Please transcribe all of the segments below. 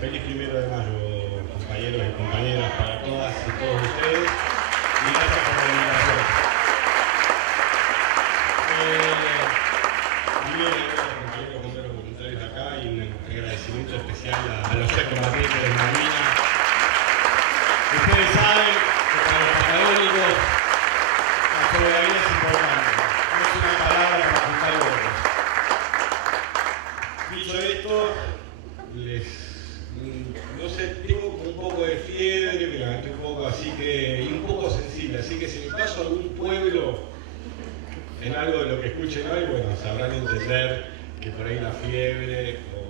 Feliz 1 de mayo, compañeros y compañeras, para todas y todos ustedes. Y gracias por la invitación. También a los compañeros bomberos voluntarios de acá y un agradecimiento especial a los excombatientes de Malvinas. Ustedes saben que para los patagónicos la solidaridad es importante. No es una palabra para juntar votos. Dicho esto, no sé, tengo un poco de fiebre, me levanté un poco así que, y un poco sensible, así que si me paso a algún pueblo en algo de lo que escuchen hoy, bueno, sabrán entender que por ahí la fiebre o...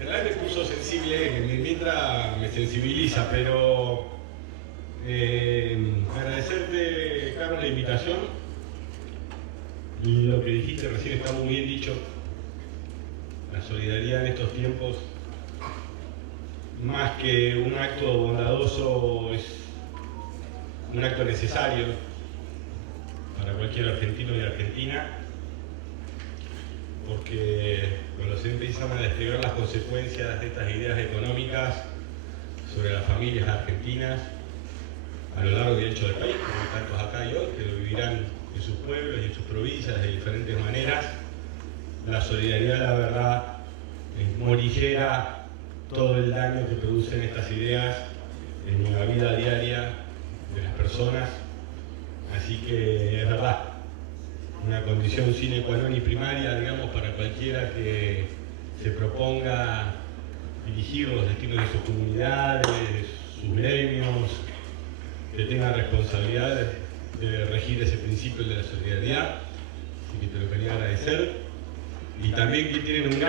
En realidad me puso sensible, mientras me sensibiliza, pero agradecerte, Carlos, la invitación. Lo que dijiste recién está muy bien dicho. La solidaridad en estos tiempos, más que un acto bondadoso, es un acto necesario para cualquier argentino y argentina, porque cuando se empiezan a despegar las consecuencias de estas ideas económicas sobre las familias argentinas a lo largo y ancho del país, como hay tantos acá y hoy, que lo vivirán en sus pueblos y en sus provincias de diferentes maneras, la solidaridad, la verdad, morigera todo el daño que producen estas ideas en la vida diaria de las personas. Así que es verdad, una condición sine qua non y primaria, digamos, para cualquiera que se proponga dirigir los destinos de sus comunidades, sus gremios, que tenga responsabilidad de regir ese principio de la solidaridad. Así que te lo quería agradecer. Y también que tienen un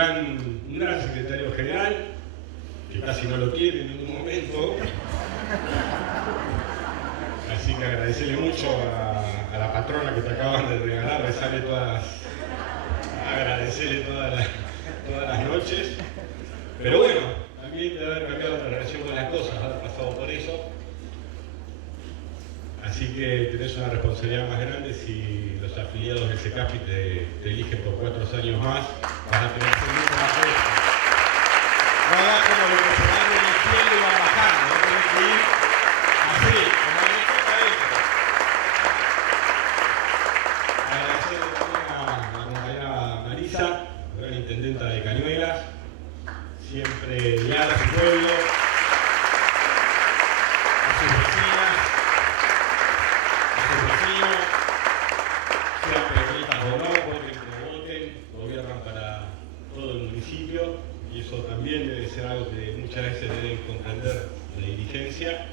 gran secretario general, que casi no lo quiere en ningún momento. Así que agradecerle mucho a la patrona que te acaban de regalar, agradecerle todas las noches. Pero bueno, también de haber cambiado la relación con las cosas, haber pasado por eso. Así que tenés una responsabilidad más grande si los afiliados del CECAFI te eligen por 4 años más. Vas a tener que ser mucho más fuerte. No hagas como lo que se dan en el cielo y van bajando. No tenés que ir así, como en el país. Agradecerle también a la compañera Marisa, gran intendenta de Cañuelas, siempre leal a su pueblo, a sus vecinas. Sean peronistas o no, voten como voten, gobiernan para todo el municipio y eso también debe ser algo que muchas veces deben comprender la dirigencia.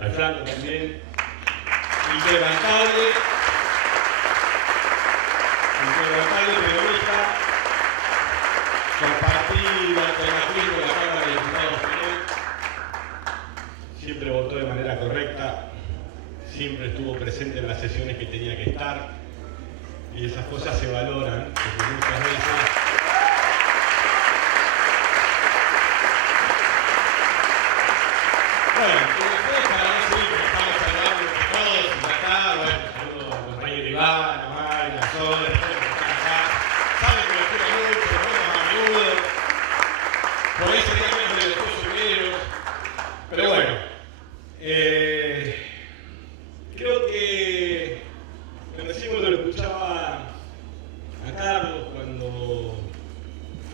Al Franco también, inquebrantable periodista, compartido alternativa de la Cámara de Diputados con él, siempre votó de manera correcta. Siempre estuvo presente en las sesiones que tenía que estar y esas cosas se valoran porque muchas veces después para no seguir, porque estamos hablando de todos y acá, bueno, saludos al compañero Iván, a Mari, a Sol, a todos los que están acá, saben que los quiero mucho, los vemos a menudo, por ahí sería menos de los 2 primeros, pero bueno. Creo que recién cuando lo escuchaba a Carlos, cuando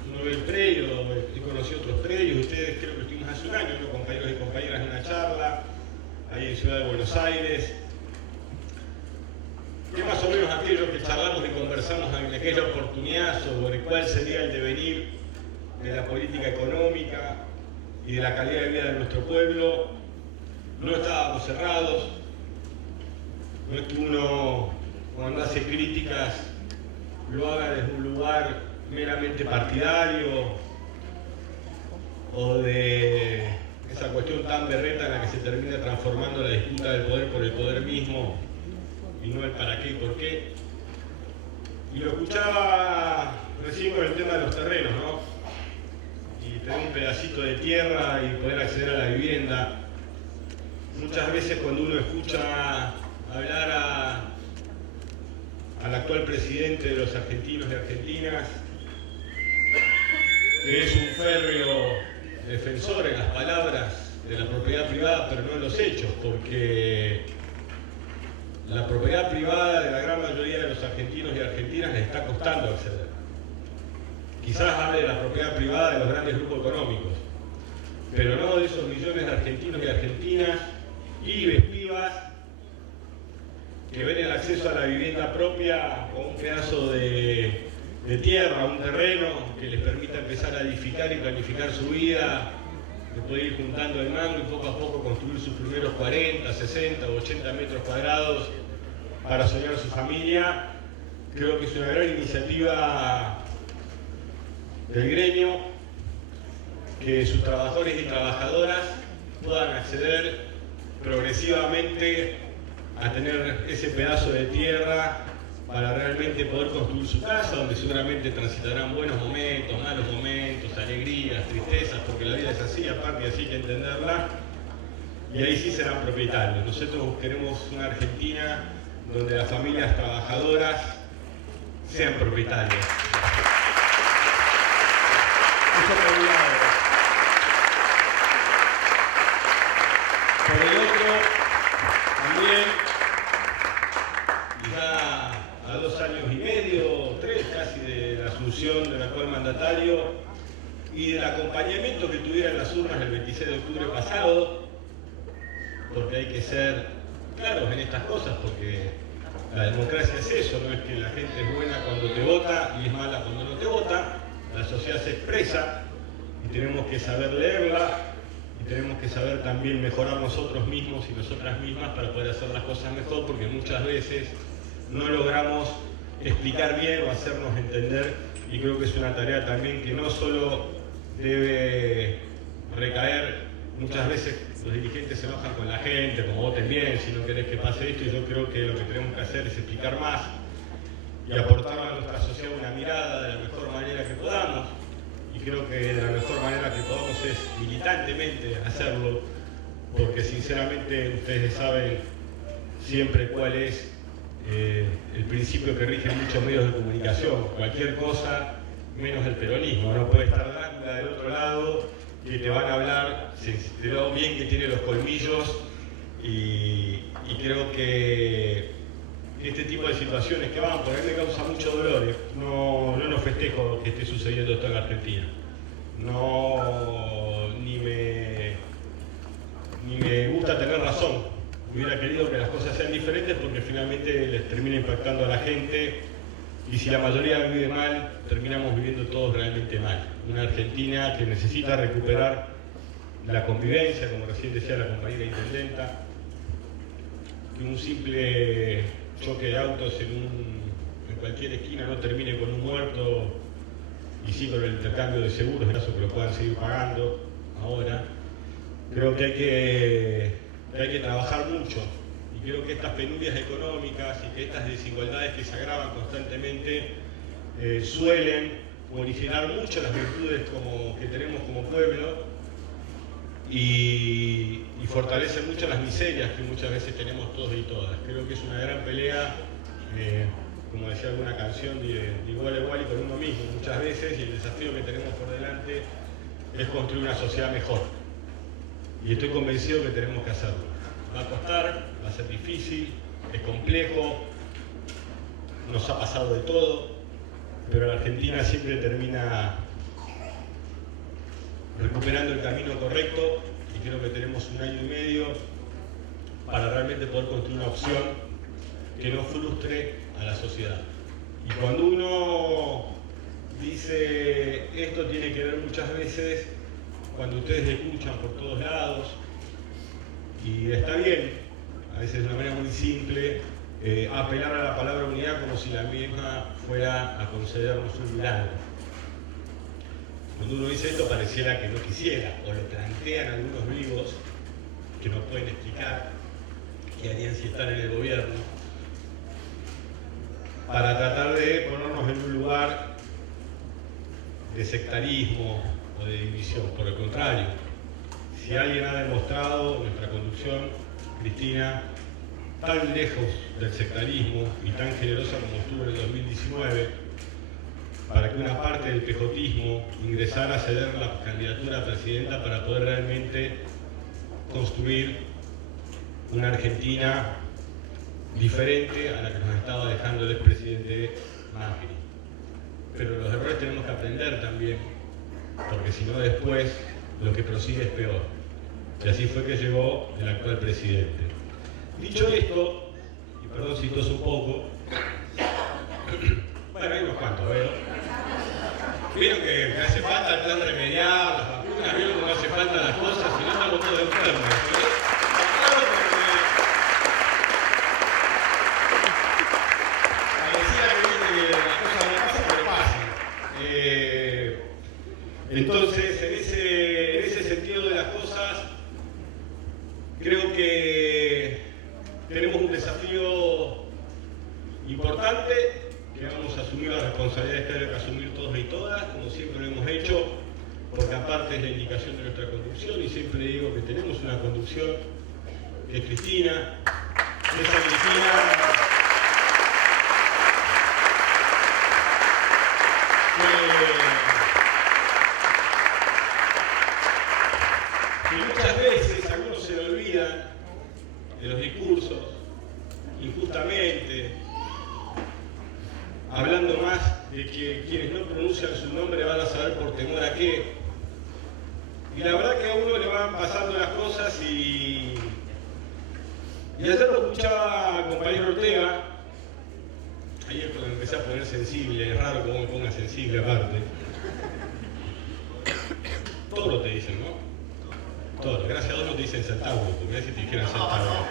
uno ve el predio, he conocido otros predios, ustedes creo que estuvimos hace un año, ¿no? Compañeros y compañeras en una charla, ahí en Ciudad de Buenos Aires, que más o menos aquello que charlamos y conversamos en aquella oportunidad sobre cuál sería el devenir de la política económica y de la calidad de vida de nuestro pueblo, no estábamos cerrados. No es que uno, cuando hace críticas, lo haga desde un lugar meramente partidario o de esa cuestión tan berreta en la que se termina transformando la disputa del poder por el poder mismo y no el para qué y por qué. Y lo escuchaba recién con el tema de los terrenos, ¿no? Y tener un pedacito de tierra y poder acceder a la vivienda. Muchas veces cuando uno escucha hablar al actual presidente de los argentinos y argentinas, que es un férreo defensor en las palabras de la propiedad privada, pero no en los hechos, porque la propiedad privada de la gran mayoría de los argentinos y argentinas les está costando acceder. Quizás hable de la propiedad privada de los grandes grupos económicos, pero no de esos millones de argentinos y argentinas, pibes, pibas, que ven el acceso a la vivienda propia como un pedazo de tierra, un terreno que les permita empezar a edificar y planificar su vida, de poder ir juntando el mango y poco a poco construir sus primeros 40, 60 o 80 metros cuadrados para soñar su familia. Creo que es una gran iniciativa del gremio, que sus trabajadores y trabajadoras puedan acceder progresivamente a tener ese pedazo de tierra para realmente poder construir su casa, donde seguramente transitarán buenos momentos, malos momentos, alegrías, tristezas, porque la vida es así, aparte, y así hay que entenderla, y ahí sí serán propietarios. Nosotros queremos una Argentina donde las familias trabajadoras sean propietarias. Eso por un lado. Por el otro, también, ya a 2 años y medio, 3 casi, de la asunción del actual mandatario y del acompañamiento que tuvieron las urnas el 26 de octubre pasado, porque hay que ser claros en estas cosas, porque la democracia es eso, no es que la gente es buena cuando te vota y es mala cuando no te vota. La sociedad se expresa y tenemos que saber leerla y tenemos que saber también mejorar nosotros mismos y nosotras mismas para poder hacer las cosas mejor, porque muchas veces no logramos explicar bien o hacernos entender, y creo que es una tarea también que no solo debe recaer. Muchas veces los dirigentes se enojan con la gente, como voten bien, si no querés que pase esto, y yo creo que lo que tenemos que hacer es explicar más y aportar a nuestra sociedad una mirada de la mejor manera que podamos, y creo que de la mejor manera que podamos es militantemente hacerlo, porque sinceramente ustedes saben siempre cuál es el principio que rige muchos medios de comunicación: cualquier cosa menos el peronismo. No puede estar Dávila del otro lado, que te van a hablar de lo bien que tiene los colmillos, y creo que este tipo de situaciones que van, por ahí me causa mucho dolor. No nos festejo que esté sucediendo esto en la Argentina. Ni me gusta tener razón. Hubiera querido que las cosas sean diferentes, porque finalmente les termina impactando a la gente, y si la mayoría vive mal, terminamos viviendo todos realmente mal. Una Argentina que necesita recuperar la convivencia, como recién decía la compañera intendenta, que un simple choque de autos en cualquier esquina no termine con un muerto, y sí con el intercambio de seguros, en caso que lo puedan seguir pagando ahora. Creo que hay que trabajar mucho, y creo que estas penurias económicas y que estas desigualdades que se agravan constantemente suelen originar mucho las virtudes que tenemos como pueblo, y fortalecen mucho las miserias que muchas veces tenemos todos y todas. Creo que es una gran pelea, como decía alguna canción, de igual a igual y con uno mismo muchas veces, y el desafío que tenemos por delante es construir una sociedad mejor. Y estoy convencido que tenemos que hacerlo. Va a costar, va a ser difícil, es complejo, nos ha pasado de todo, pero la Argentina siempre termina recuperando el camino correcto, y creo que tenemos 1 año y medio para realmente poder construir una opción que no frustre a la sociedad. Y cuando uno dice esto, tiene que ver muchas veces cuando ustedes escuchan por todos lados, y está bien, a veces de una manera muy simple, apelar a la palabra unidad como si la misma fuera a concedernos un milagro. Cuando uno dice esto, pareciera que no quisiera, o lo plantean algunos vivos que no pueden explicar qué harían si están en el gobierno, para tratar de ponernos en un lugar de sectarismo o de división. Por el contrario, si alguien ha demostrado nuestra conducción, Cristina, tan lejos del sectarismo y tan generosa como estuvo en el 2019, para que que una parte del pejotismo ingresara a ceder la candidatura a presidenta para poder realmente construir una Argentina diferente a la que nos estaba dejando el expresidente Macri. Pero los errores tenemos que aprender también, porque si no después lo que prosigue es peor. Y así fue que llegó el actual presidente. Dicho esto, y perdón si toso un poco, bueno, hay unos cuantos, ¿veo? Vieron que hace falta el plan remediar, las vacunas, vieron que no hace falta las cosas, si no estamos todos enfermos. Entonces, en ese sentido de las cosas, creo que tenemos un desafío importante, que vamos a asumir las responsabilidades que hay que asumir todos y todas, como siempre lo hemos hecho, porque aparte es la indicación de nuestra conducción, y siempre digo que tenemos una conducción que es Cristina, esa Cristina que muchas veces algunos se le olvidan de los discursos, injustamente, hablando más de que quienes no pronuncian su nombre van a saber por temor a qué. Y la verdad que a uno le van pasando las cosas y ayer lo escuchaba al compañero Ortega, ayer cuando me empecé a poner sensible, es raro que me ponga sensible aparte. Todo te dicen, ¿no? Todo, gracias a Dios no te dicen Centauro, porque si te dijeran Centauro.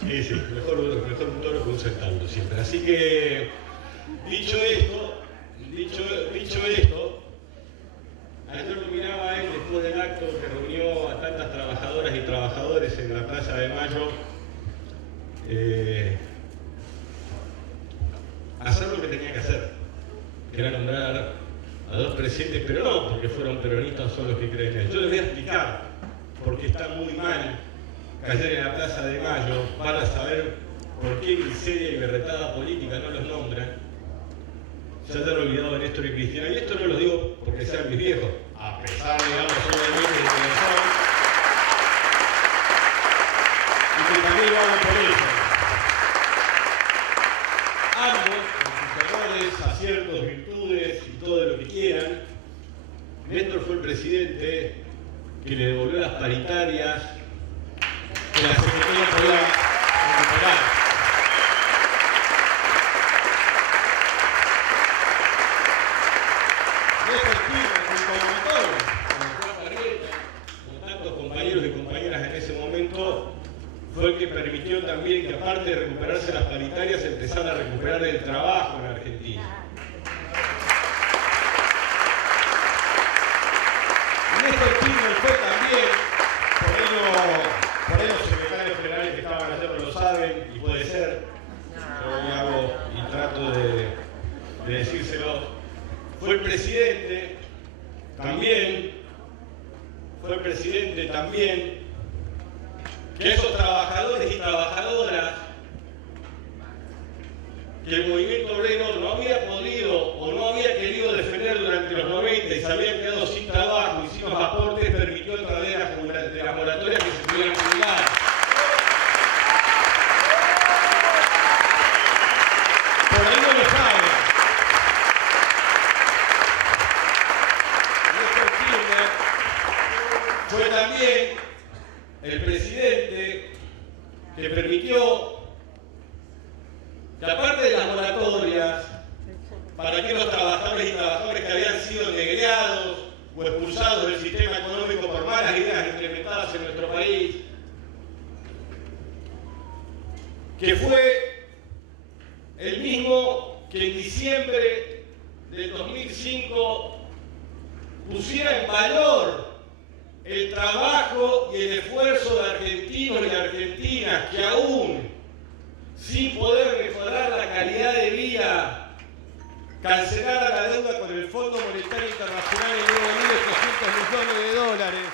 Sí, mejor un toro que un centauro siempre. Así que, dicho esto, ayer lo miraba él después del acto que reunió a tantas trabajadoras y trabajadores en la Plaza de Mayo, hacer lo que tenía que hacer, que era nombrar a dos presidentes, pero no porque fueron peronistas o son los que creen en él. Yo les voy a explicar por qué está muy mal que ayer en la Plaza de Mayo van a saber por qué miseria y berretada política no los nombran. Se han olvidado de Néstor y Cristina, y esto no lo digo porque sean mis viejos, a pesar, digamos, obviamente de que lo son, y que también lo hago por eso. Ambos, con sus errores, aciertos, virtudes y todo lo que quieran, Néstor fue el presidente que le devolvió las paritarias que la Secretaría podía recuperar. Néstor Kirchner, junto a con tantos compañeros y compañeras en ese momento, fue el que permitió también que, aparte de recuperarse las paritarias, empezara a recuperar el trabajo en Argentina. Néstor Kirchner fue también, por ahí los secretarios generales que estaban ayer no lo saben, y puede ser, yo lo hago y trato de decírselo, fue el presidente también, que esos trabajadores y trabajadoras que el movimiento obrero no había podido o no había querido defender durante los 90 y se habían quedado sin trabajo y sin los aportes, permitió a través de las moratorias que se pudieran jubilar. Por ahí no lo saben. Néstor Kirchner fue también el presidente que permitió que, aparte de las moratorias, para que los trabajadores y trabajadoras que habían sido negreados o expulsados del sistema económico por malas ideas implementadas en nuestro país, que fue el mismo que en diciembre del 2005 pusiera en valor el trabajo y el esfuerzo de argentinos y argentinas que aún, sin poder mejorar la calidad de vida, cancelaron la deuda con el Fondo Monetario Internacional en $1.800 millones.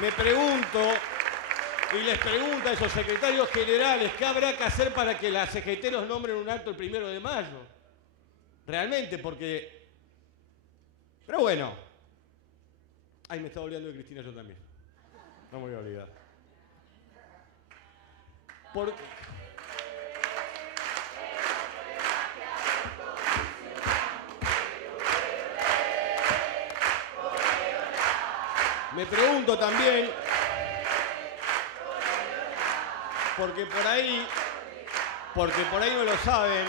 me pregunto, y les pregunto a esos secretarios generales, ¿qué habrá que hacer para que la CGT nos nombren un acto el 1 de mayo? Realmente, porque... Pero bueno. Ay, me estaba olvidando de Cristina yo también. No me voy a olvidar. Me pregunto también, porque por ahí no lo saben,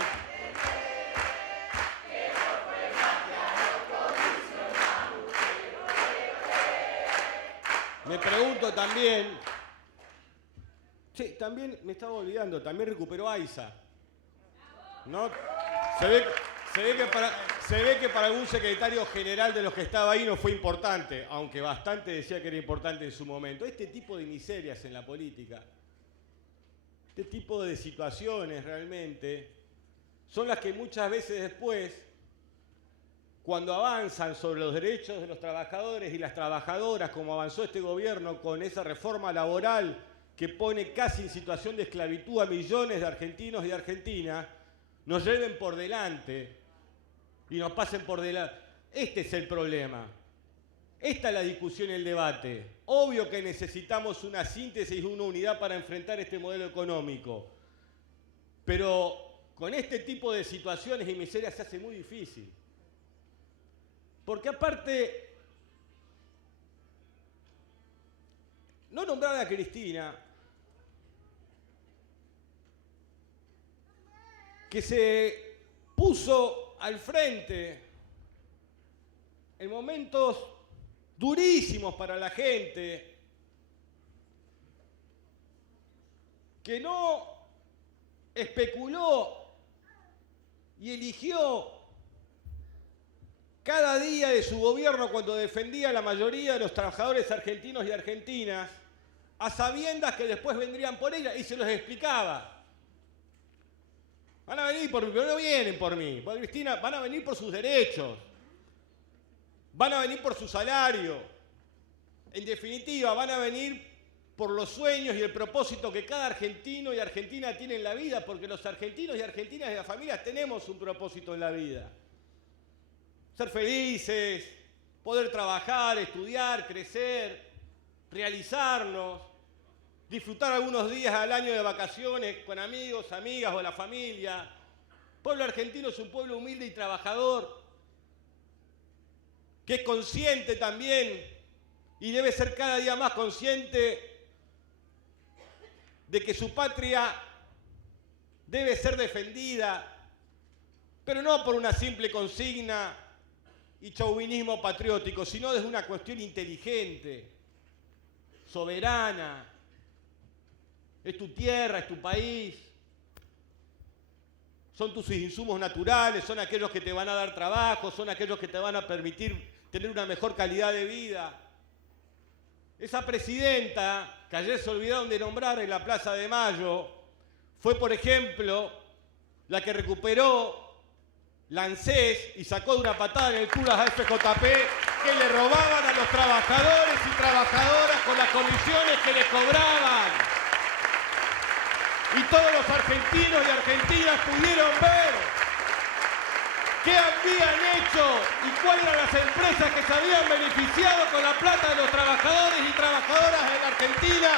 me pregunto también, sí, también me estaba olvidando, también recuperó AISA, ¿no? Se ve que para algún secretario general de los que estaba ahí no fue importante, aunque bastante decía que era importante en su momento. Este tipo de miserias en la política, este tipo de situaciones realmente, son las que muchas veces después, cuando avanzan sobre los derechos de los trabajadores y las trabajadoras, como avanzó este gobierno con esa reforma laboral que pone casi en situación de esclavitud a millones de argentinos y de argentinas, nos lleven por delante y nos pasen por delante. Este es el problema. Esta es la discusión y el debate. Obvio que necesitamos una síntesis y una unidad para enfrentar este modelo económico. Pero con este tipo de situaciones y miserias se hace muy difícil. Porque aparte, no nombrar a Cristina, que se puso al frente en momentos durísimos para la gente, que no especuló y eligió cada día de su gobierno cuando defendía a la mayoría de los trabajadores argentinos y argentinas, a sabiendas que después vendrían por ella, y se los explicaba. Van a venir por mí, pero no vienen por mí. Porque Cristina, van a venir por sus derechos. Van a venir por su salario. En definitiva, van a venir por los sueños y el propósito que cada argentino y argentina tiene en la vida, porque los argentinos y argentinas de las familias tenemos un propósito en la vida. Ser felices, poder trabajar, estudiar, crecer, realizarnos, disfrutar algunos días al año de vacaciones con amigos, amigas o la familia. El pueblo argentino es un pueblo humilde y trabajador, que es consciente también y debe ser cada día más consciente de que su patria debe ser defendida, pero no por una simple consigna y chauvinismo patriótico, sino desde una cuestión inteligente, soberana. Es tu tierra, es tu país, son tus insumos naturales, son aquellos que te van a dar trabajo, son aquellos que te van a permitir tener una mejor calidad de vida. Esa presidenta, que ayer se olvidaron de nombrar en la Plaza de Mayo, fue, por ejemplo, la que recuperó la ANSES y sacó de una patada en el culo a FJP que le robaban a los trabajadores y trabajadoras con las comisiones que les cobraban. Y todos los argentinos y argentinas pudieron ver qué habían hecho y cuáles eran las empresas que se habían beneficiado con la plata de los trabajadores y trabajadoras de la Argentina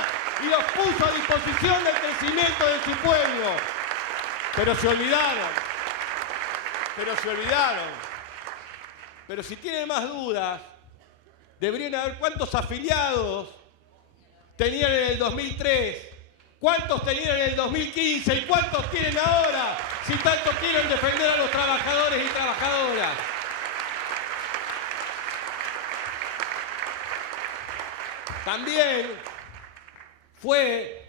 y los puso a disposición del crecimiento de su pueblo. Pero se olvidaron. Pero si tienen más dudas, deberían haber cuántos afiliados tenían en el 2003. ¿Cuántos tenían en el 2015 y cuántos tienen ahora si tanto quieren defender a los trabajadores y trabajadoras? También fue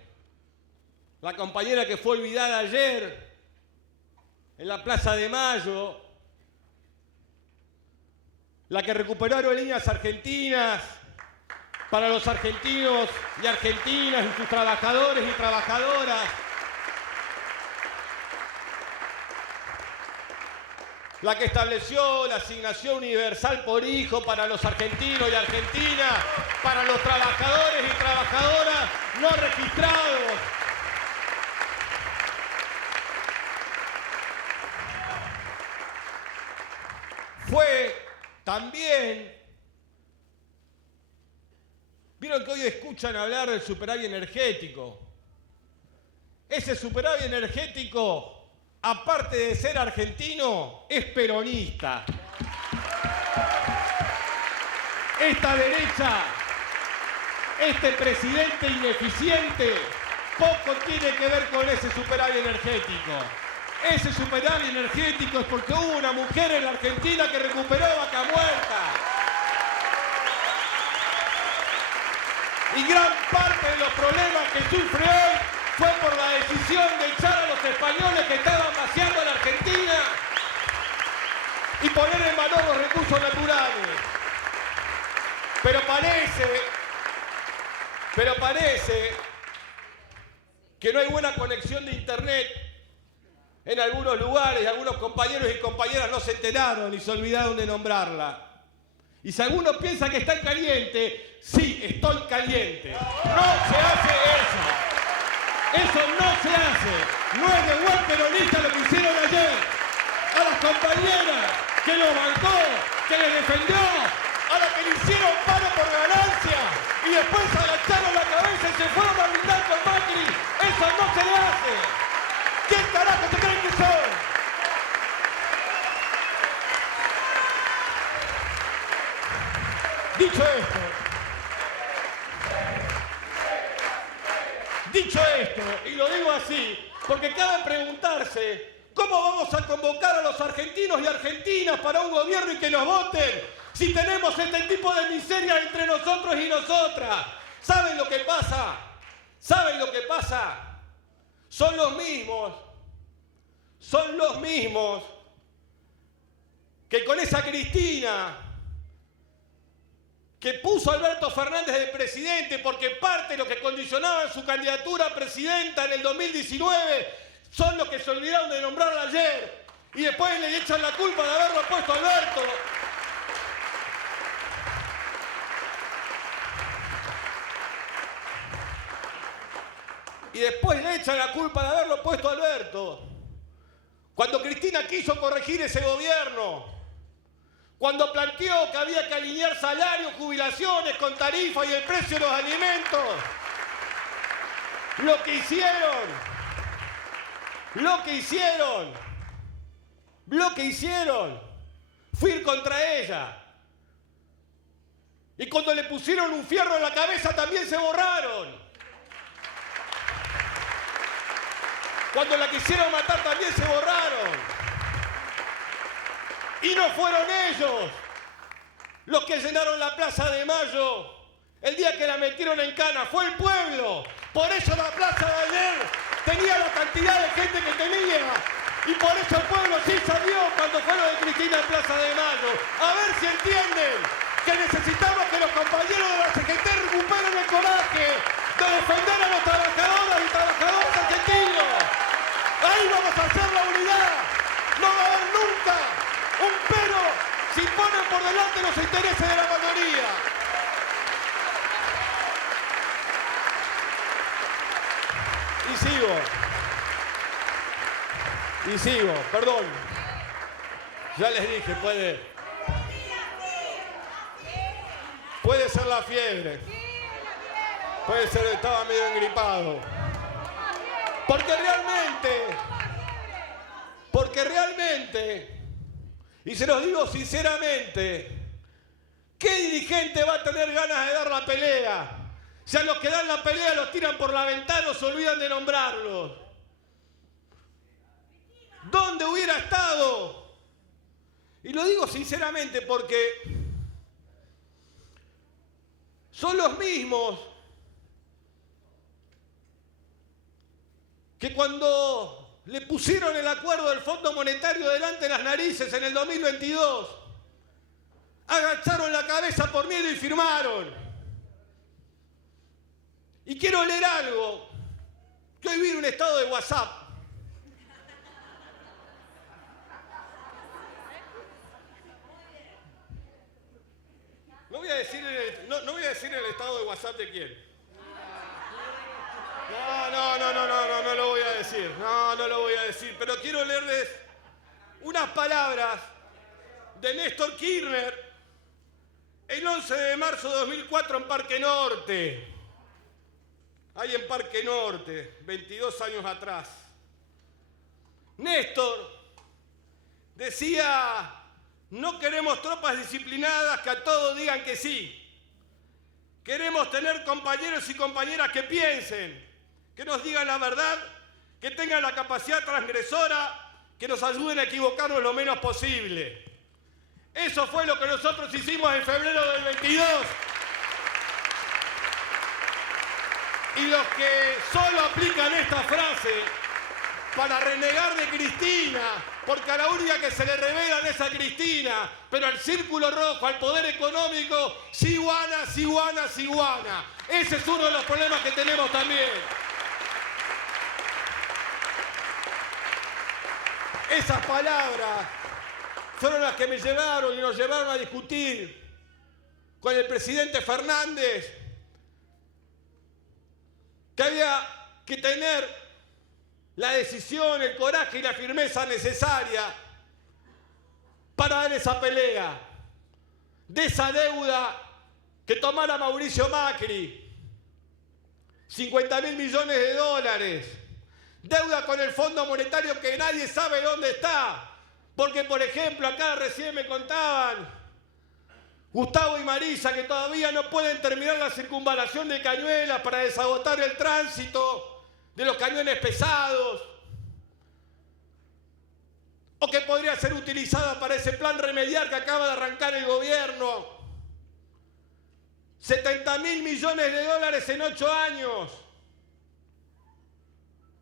la compañera que fue olvidada ayer en la Plaza de Mayo, la que recuperó aerolíneas argentinas para los argentinos y argentinas y sus trabajadores y trabajadoras. la que estableció la asignación universal por hijo para los argentinos y argentinas, para los trabajadores y trabajadoras no registrados. Fue también, vieron que hoy escuchan hablar del superávit energético. Ese superávit energético, aparte de ser argentino, es peronista. Esta derecha, este presidente ineficiente, poco tiene que ver con ese superávit energético. Ese superávit energético es porque hubo una mujer en la Argentina que recuperó Vaca Muerta. Y gran parte de los problemas que sufre hoy fue por la decisión de echar a los españoles que estaban vaciando a la Argentina y poner en valor los recursos naturales. Pero parece que no hay buena conexión de internet en algunos lugares y algunos compañeros y compañeras no se enteraron y se olvidaron de nombrarla. Y si alguno piensa que está caliente, sí, estoy caliente. No se hace eso. Eso no se hace. No es de buen peronista lo que hicieron ayer. A las compañeras que lo bancó, que le defendió, a las que le hicieron paro por ganancia y después agacharon la cabeza y se fueron a brindar con Macri. Eso no se le hace. ¿Quién carajo se creen que son? Dicho esto, y lo digo así, porque cabe preguntarse, ¿cómo vamos a convocar a los argentinos y argentinas para un gobierno y que nos voten si tenemos este tipo de miseria entre nosotros y nosotras? ¿Saben lo que pasa? ¿Saben lo que pasa? Son los mismos que con esa Cristina que puso a Alberto Fernández de presidente porque parte de lo que condicionaba su candidatura a presidenta en el 2019 son los que se olvidaron de nombrarla ayer y después le echan la culpa de haberlo puesto a Alberto. Y después le echan la culpa de haberlo puesto a Alberto. Cuando Cristina quiso corregir ese gobierno, cuando planteó que había que alinear salarios, jubilaciones con tarifas y el precio de los alimentos, lo que hicieron fue ir contra ella. Y cuando le pusieron un fierro en la cabeza también se borraron. Cuando la quisieron matar también se borraron. Y no fueron ellos los que llenaron la Plaza de Mayo el día que la metieron en cana, fue el pueblo. Por eso la plaza de ayer tenía la cantidad de gente que tenía. Y por eso el pueblo sí salió cuando fue lo de Cristina en Plaza de Mayo. A ver si entienden que necesitamos que los compañeros de la CGT recuperen el coraje de defender a los trabajadoras y trabajadores argentinos. Ahí vamos a hacer la unidad. No va a haber nunca un pero si ponen por delante los intereses de la mayoría. Y sigo, perdón. Ya les dije, puede ser la fiebre. Puede ser, estaba medio engripado. Porque realmente, y se los digo sinceramente, ¿qué dirigente va a tener ganas de dar la pelea? Si a los que dan la pelea los tiran por la ventana o se olvidan de nombrarlos. ¿Dónde hubiera estado? Y lo digo sinceramente porque son los mismos que cuando le pusieron el acuerdo del Fondo Monetario delante de las narices en el 2022, agacharon la cabeza por miedo y firmaron. Y quiero leer algo, que hoy vi en un estado de WhatsApp. voy a decir no voy a decir el estado de WhatsApp de quién. No lo voy a decir. No lo voy a decir. Pero quiero leerles unas palabras de Néstor Kirchner el 11 de marzo de 2004 en Parque Norte. Ahí en Parque Norte, 22 años atrás. Néstor decía: no queremos tropas disciplinadas que a todos digan que sí. Queremos tener compañeros y compañeras que piensen, que nos digan la verdad, que tengan la capacidad transgresora, que nos ayuden a equivocarnos lo menos posible. Eso fue lo que nosotros hicimos en febrero del 22. Y los que solo aplican esta frase para renegar de Cristina, porque a la única que se le revelan es a Cristina, pero al círculo rojo, al poder económico, Siguana, Siguana, Siguana. Ese es uno de los problemas que tenemos también. Esas palabras fueron las que me llevaron y nos llevaron a discutir con el presidente Fernández que había que tener la decisión, el coraje y la firmeza necesaria para dar esa pelea de esa deuda que tomara Mauricio Macri, 50.000 millones de dólares, deuda con el Fondo Monetario que nadie sabe dónde está, porque por ejemplo acá recién me contaban Gustavo y Marisa que todavía no pueden terminar la circunvalación de Cañuelas para desagotar el tránsito de los camiones pesados, o que podría ser utilizada para ese plan remediar que acaba de arrancar el gobierno. 70.000 millones de dólares en 8 años.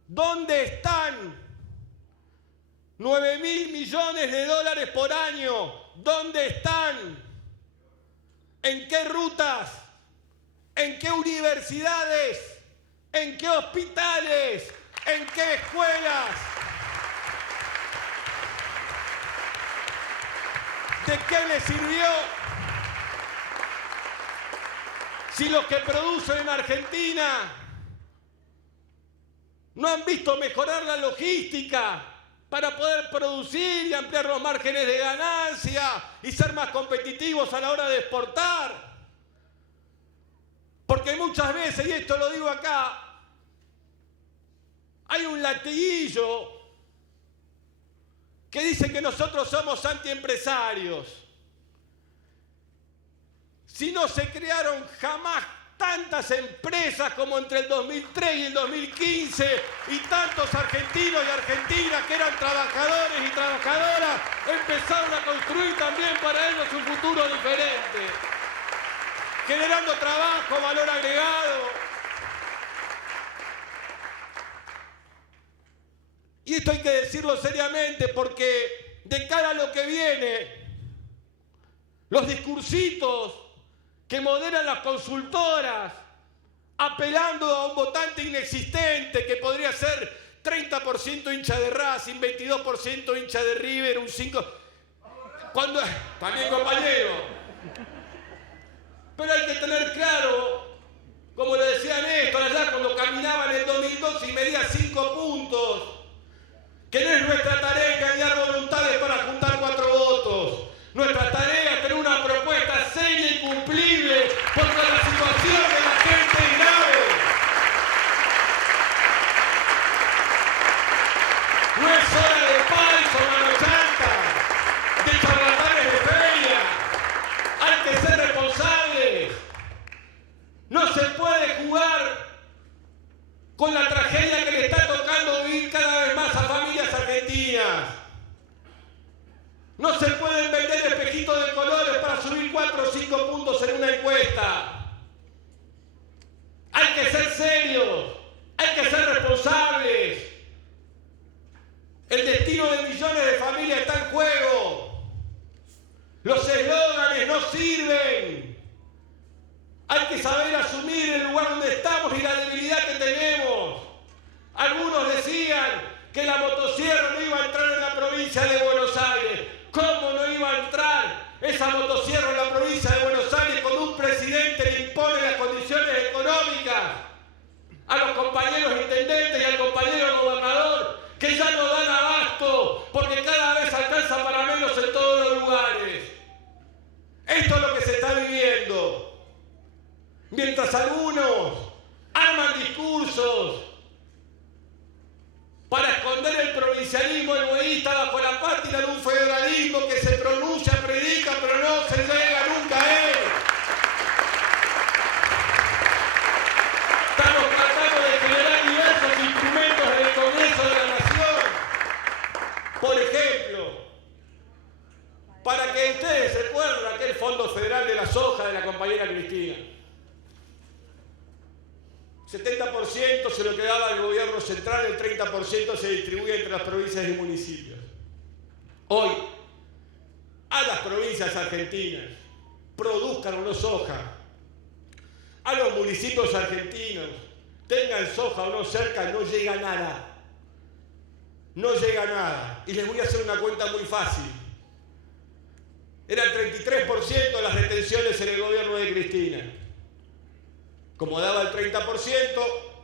¿Dónde están? 9.000 millones de dólares por año. ¿Dónde están? ¿En qué rutas? ¿En qué universidades? ¿En qué hospitales? ¿En qué escuelas? ¿De qué le sirvió si los que producen en Argentina no han visto mejorar la logística para poder producir y ampliar los márgenes de ganancia y ser más competitivos a la hora de exportar? Porque muchas veces, y esto lo digo acá, hay un latiguillo que dice que nosotros somos antiempresarios. Si no se crearon jamás tantas empresas como entre el 2003 y el 2015 y tantos argentinos y argentinas que eran trabajadores y trabajadoras empezaron a construir también para ellos un futuro diferente, generando trabajo, valor agregado. Y esto hay que decirlo seriamente porque de cara a lo que viene, los discursitos que moderan las consultoras, apelando a un votante inexistente que podría ser 30% hincha de Racing, 22% hincha de River, un 5%... También compañero. Pero hay que tener claro, como le decía Néstor allá cuando caminaba en el 2012 y medía 5 puntos, que no es nuestra tarea engañar voluntades para juntar 4 votos. Nuestra tarea es tener una propuesta seria y cumplible, porque la situación de la gente es grave. No es hora de falso, mano chanta, de charlatanes de feria. Hay que ser responsables. a los compañeros intendentes y al compañero gobernador, que ya no dan abasto porque cada vez alcanza para menos en todos los lugares. Esto es lo que se está viviendo. Mientras algunos arman discursos para esconder el provincialismo egoísta bajo la pátina de un federalismo que se pronuncia, predica, pero no se llega nunca a él. Estamos tratando de generar diversos instrumentos en el Congreso de la Nación. Por ejemplo, para que ustedes se acuerden de aquel fondo federal de la soja de la compañera Cristina. 70% se lo quedaba al gobierno central, el 30% se distribuye entre las provincias y municipios. Hoy, a las provincias argentinas, produzcan o no soja, a los municipios argentinos, tengan soja o no cerca, no llega nada. No llega nada. Y les voy a hacer una cuenta muy fácil. Era el 33% de las retenciones en el gobierno de Cristina. Como daba el 30%,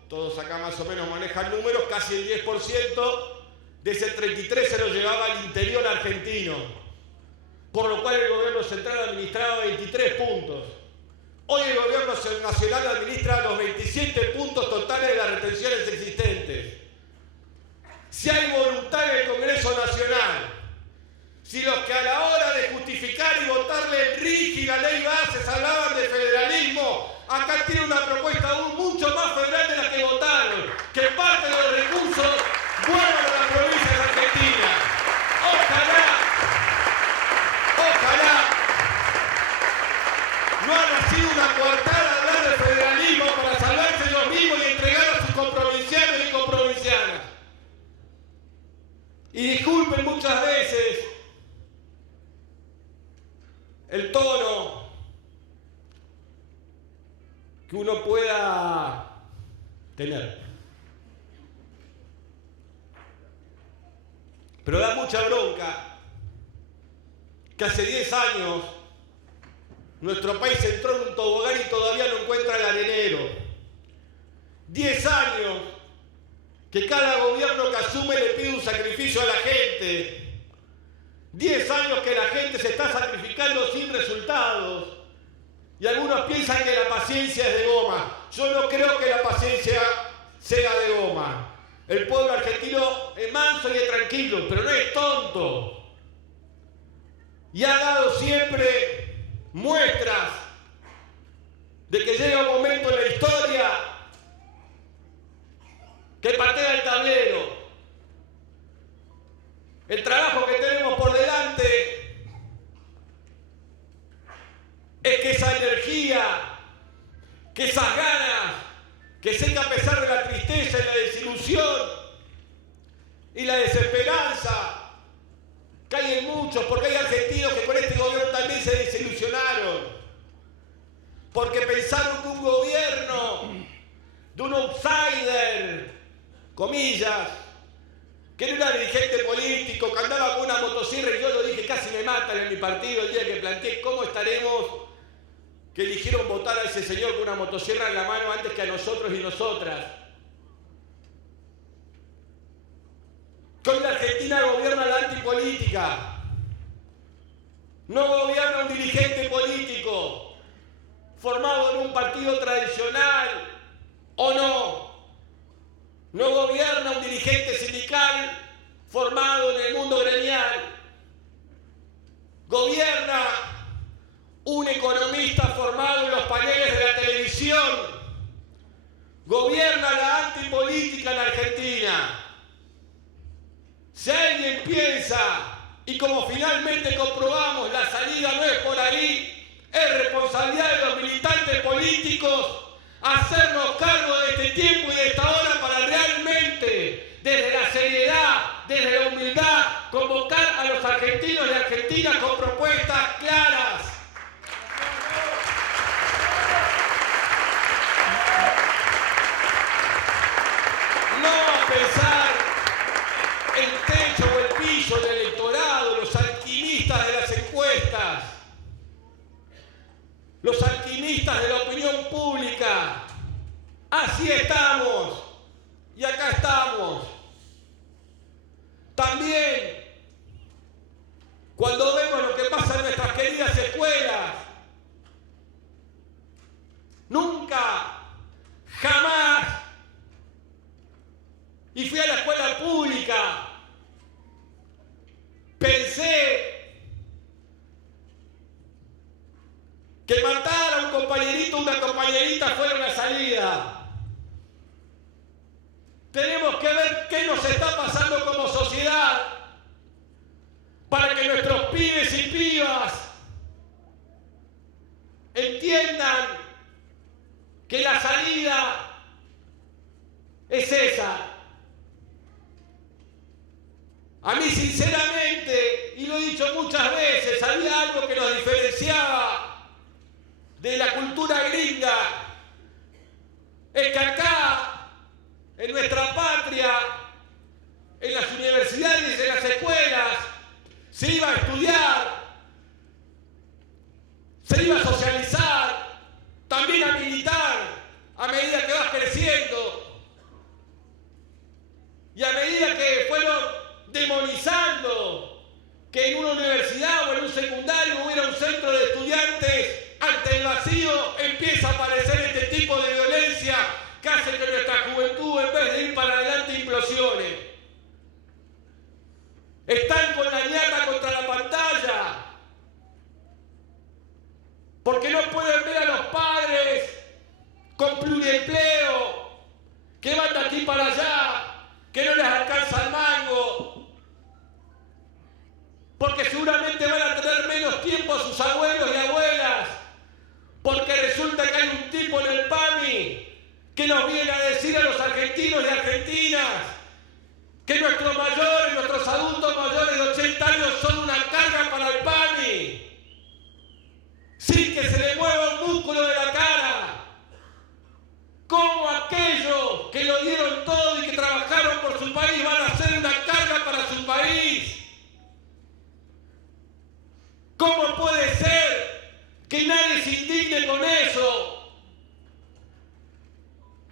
todos acá más o menos manejan números, casi el 10% de ese 33% se lo llevaba al interior argentino. Por lo cual el gobierno central administraba 23 puntos. Hoy el gobierno nacional administra los 27 puntos totales de las retenciones existentes. Si hay voluntad en el Congreso Nacional, si los que a la hora de justificar y votarle el RIG y la ley bases hablaban de federalismo, acá tiene una propuesta aún mucho más federal de la que votaron, que parte de los recursos vuelvan a las provincias argentinas. Ojalá no ha nacido una coartada de hablar de federalismo para salvarse ellos mismos y entregar a sus comprovincianos y comprovincianas. Y disculpen muchas veces el tono que uno pueda tener. Pero da mucha bronca que hace 10 años nuestro país entró en un tobogán y todavía no encuentra el arenero. 10 años que cada gobierno que asume le pide un sacrificio a la gente. 10 años que la gente se está sacrificando sin resultados. Y algunos piensan que la paciencia es de goma. Yo no creo que la paciencia sea de goma. El pueblo argentino es manso y es tranquilo, pero no es tonto. Y ha dado siempre muestras de que llega un momento en la historia que patea el tablero. El trabajo que tenemos por delante es que esa energía, que esas ganas, que sé que a pesar de la tristeza y la desilusión y la desesperanza, que hay en muchos, porque hay argentinos que con este gobierno también se desilusionaron, porque pensaron que un gobierno de un outsider, comillas, que no era dirigente político, que andaba con una motosierra, y yo lo dije, casi me matan en mi partido el día que planteé cómo estaremos, que eligieron votar a ese señor con una motosierra en la mano antes que a nosotros y nosotras. Que hoy la Argentina gobierna la antipolítica. No gobierna un dirigente político formado en un partido tradicional o no. No gobierna un dirigente sindical formado en el mundo gremial. Gobierna un economista formado en los paneles de la televisión. Gobierna la antipolítica en Argentina. Si alguien piensa, y como finalmente comprobamos, la salida no es por ahí, es responsabilidad de los militantes políticos hacernos cargo de este tiempo y de esta hora para realmente, desde la seriedad, desde la humildad, convocar a los argentinos y argentinas con propuestas claras. No pensar el techo o el piso del electorado, los alquimistas de las encuestas, los alquimistas de la opinión pública, Así estamos. Y acá estamos. También, cuando vemos lo que pasa en nuestras queridas escuelas, nunca, jamás, y fui a la escuela pública, pensé que matar a un compañerito o una compañerita fuera una salida. Tenemos que ver qué nos está pasando como sociedad para que nuestros pibes y pibas entiendan que la salida es esa. A mí, sinceramente, y lo he dicho muchas veces, había algo que nos diferenciaba de la cultura gringa. Es que acá, en nuestra patria, en las universidades, en las escuelas, se iba a estudiar, se iba a socializar, también a militar, a medida que vas creciendo. Y a medida que fueron demonizando que en una universidad o en un secundario hubiera un centro de estudiantes, ante el vacío empieza a aparecer este tipo de violencia que hace que nuestra juventud, en vez de ir para adelante, implosione. Están con la ñata contra la pantalla, porque no pueden ver a los padres con pluriempleo, que van de aquí para allá, que no les alcanza el mango, porque seguramente van a tener menos tiempo a sus abuelos y abuelas, porque resulta que hay un tipo en el PAMI que nos viene a decir a los argentinos y argentinas que nuestros mayores, nuestros adultos mayores de 80 años son una carga para el PAMI, sin que se le mueva un músculo de la cara. ¿Cómo aquellos que lo dieron todo y que trabajaron por su país van a ser una carga para su país? ¿Cómo puede ser que nadie se indigne con eso?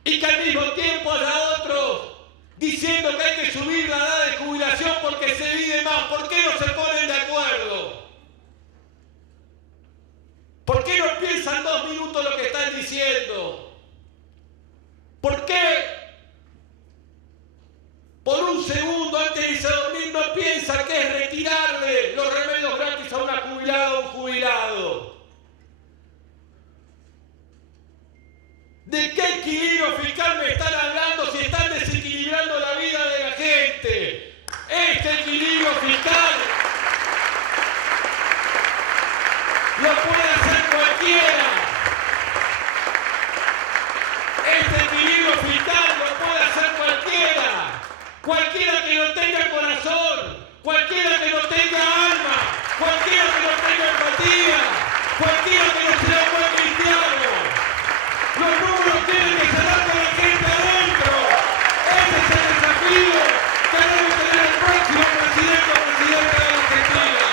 Y que al mismo tiempo haya otros diciendo que hay que subir la edad de jubilación porque se vive más. ¿Por qué no se ponen de acuerdo? ¿Por qué no piensan 2 minutos lo que están diciendo? ¿Por qué por un segundo antes de irse a dormir no piensan que es retirarle los remedios gratis a una jubilada o un jubilado? ¿De qué equilibrio fiscal me están hablando si están desequilibrando la vida de la gente? Este equilibrio fiscal lo puede hacer cualquiera. Este equilibrio fiscal lo puede hacer cualquiera. Cualquiera que no tenga corazón, cualquiera que no tenga alma, cualquiera que no tenga empatía, cualquiera que no sea un buen cristiano. Los números tienen que cerrar con la gente adentro. Ese es el desafío que debe tener el próximo presidente o presidenta de la Argentina.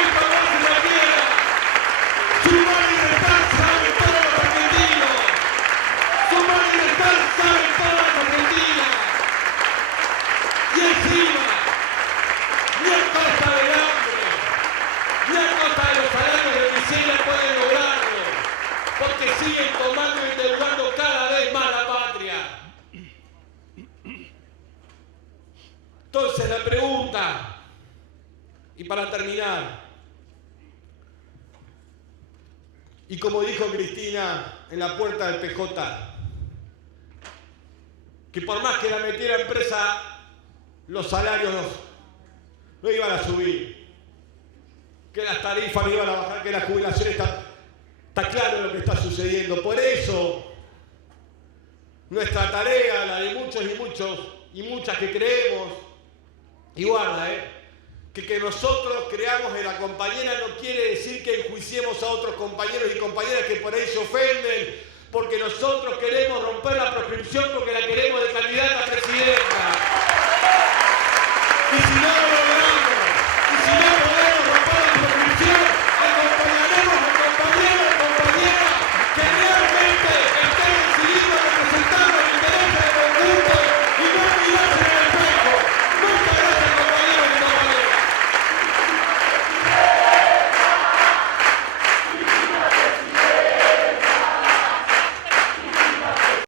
Esto no se lo quiera. Sumar y restar saben todos los argentinos. Sumar y restar saben todas las argentinas. Y encima, ni a costa del hambre, ni a costa de los salarios de miseria pueden lograrlo, porque siguen tomando y endeudando cada vez más la patria. Entonces la pregunta, y para terminar, y como dijo Cristina en la puerta del PJ, que por más que la metiera en presa, los salarios no iban a subir, que las tarifas no iban a bajar, que la jubilación está claro lo que está sucediendo. Por eso, nuestra tarea, la de muchos y muchos y muchas que creemos, y guarda, que nosotros creamos en la compañera no quiere decir que enjuiciemos a otros compañeros y compañeras que por ahí se ofenden, porque nosotros queremos romper la proscripción, porque la